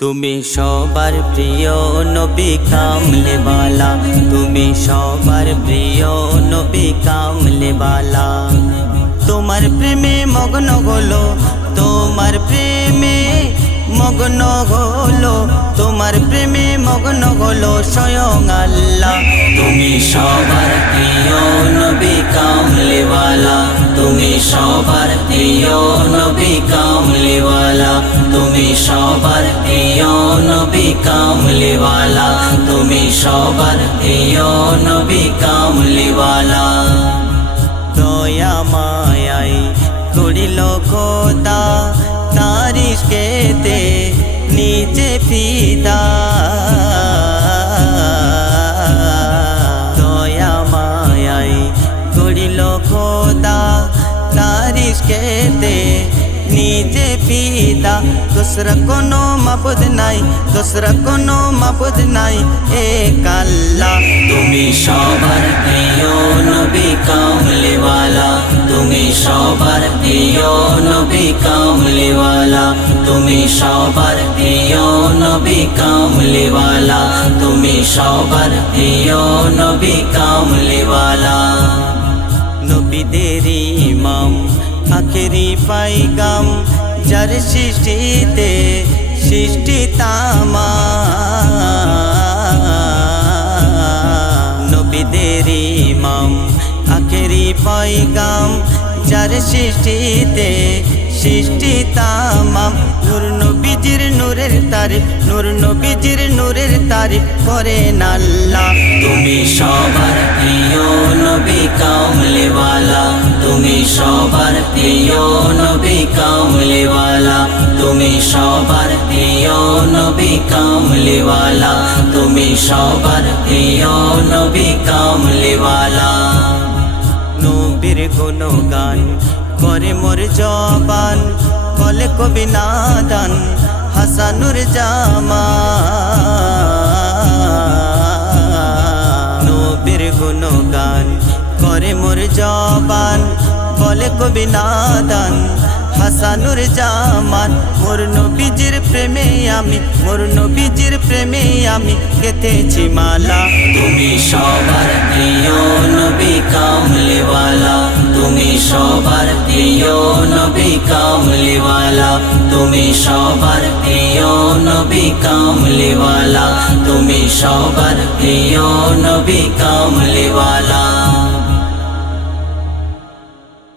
তুমি সবার প্রিয় নবী কামলেওয়ালা, তুমি সবার প্রিয় নবী কামলেওয়ালা। তোমার প্রেমে মগ্ন হলো, তোমার প্রেমে মগ্ন হলো, তোমার প্রেমে মগ্ন হলো স্বয়ং আল্লাহ। তুমি সবার প্রিয় নবী কামলেওয়ালা, তুমি সবার প্রিয় নবী কামলেওয়ালা, তুমি সবার প্রিয় নবী কামলেওয়ালা, তুমি সবার প্রিয় নবী কামলেওয়ালা। দয়া মায়াই করিল খোদা, তার ইশকেতে নিজে ফিদা। দয়া মায়াই করিল খোদা, তার ইশকেতে নিজে ফিদা। दूसरा कोनो माबुद নাই, दूसरा কোনো মাবুদ নাই, এক আল্লাহ। তুমি সবার প্রিয় নবী কামলেওয়ালা, তুমি সবার প্রিয় নবী কামলেওয়ালা, তুমি সবার প্রিয় নবী কামলেওয়ালা, তুমি সবার প্রিয় নবী কামলেওয়ালা। নবীদের ইমাম আখেরি পাইগাম, যার সৃষ্টিতে সৃষ্টি তামাম। নবীদের ইমাম আখেরি পাইগাম, যার সৃষ্টিতে সৃষ্টি তামাম। নূর নবীজির নূরের তারিফ, নূর নবীজির নূরের তারিফ করেন আল্লাহ। তুমি সবার প্রিয় নবী কামলেওয়ালা, তুমি সবার প্রিয় নবী কামলেওয়ালা, তুমি সবার প্রিয় নবী কামলেওয়ালা, তুমি সবার প্রিয় নবী কামলেওয়ালা। নবীর গুণগান করে মোর জবান, বলে কবি নাদান হাসানুর জামান। নবীর গুণগান করে মোর জবান, বলে কবি নাদান হাসানুর জামান। মোর নবীজির প্রেমে আমি, মোর নবীজির প্রেমে আমি গেঁথেছি মালা। তুমি সবার প্রিয় নবী কামলেওয়ালা, তুমি সবার প্রিয় নবী কামলেওয়ালা, তুমি সবার প্রিয় নবী কামলেওয়ালা, তুমি সবার প্রিয় নবী কামলেওয়ালা।